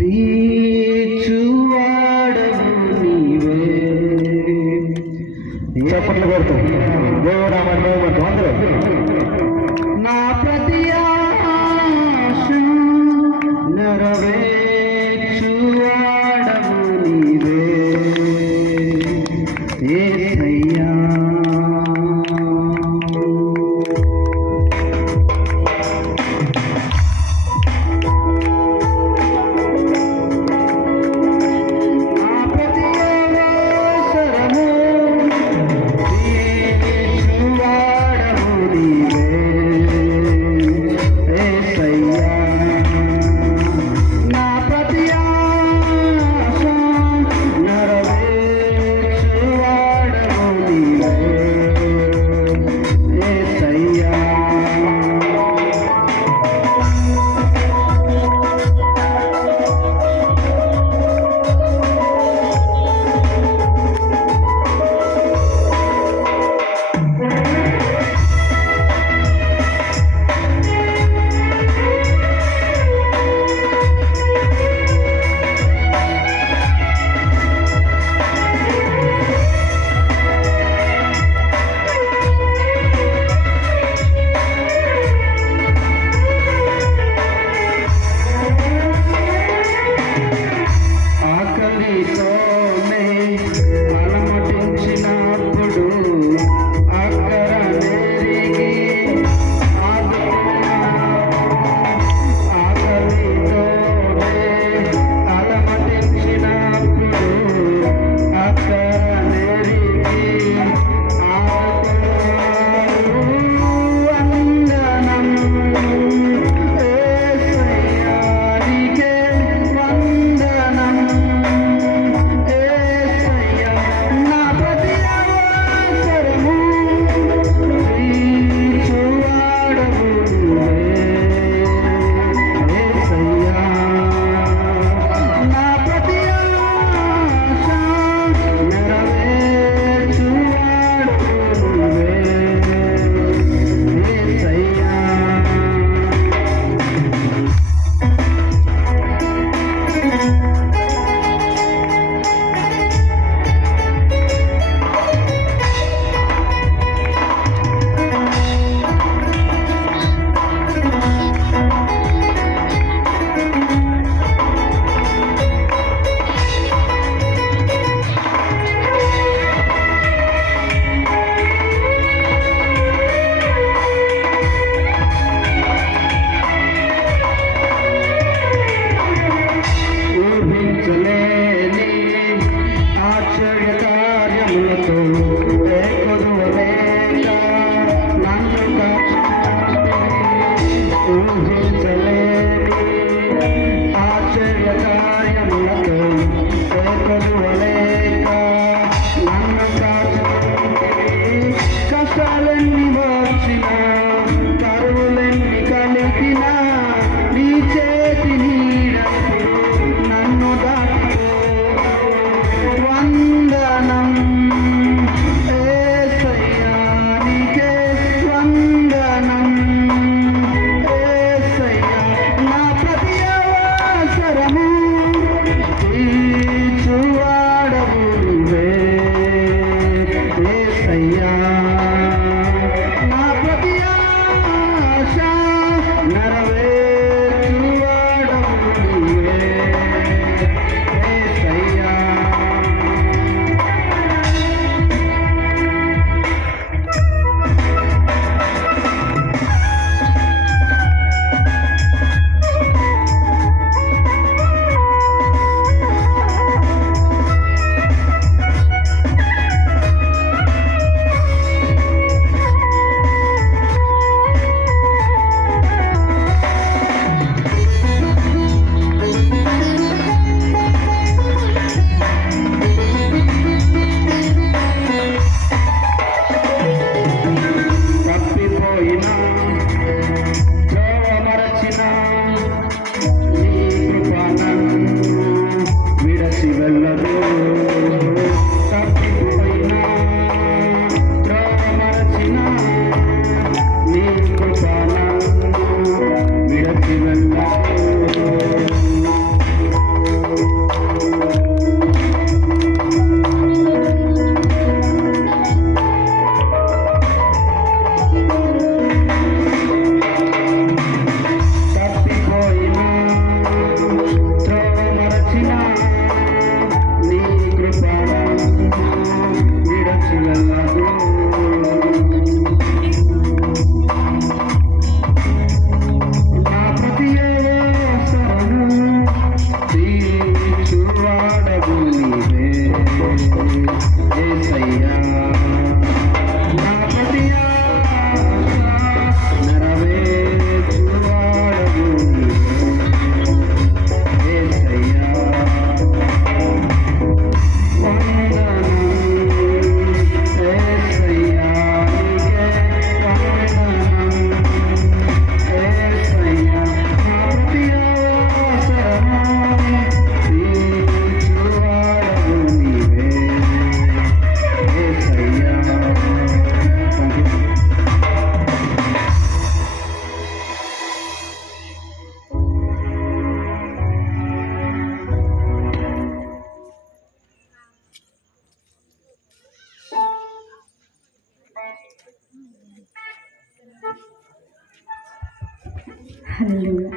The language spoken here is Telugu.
తీర్చువాడవు నీవే. చప్పట్లు కొడుతూ. దేవుడు 很没有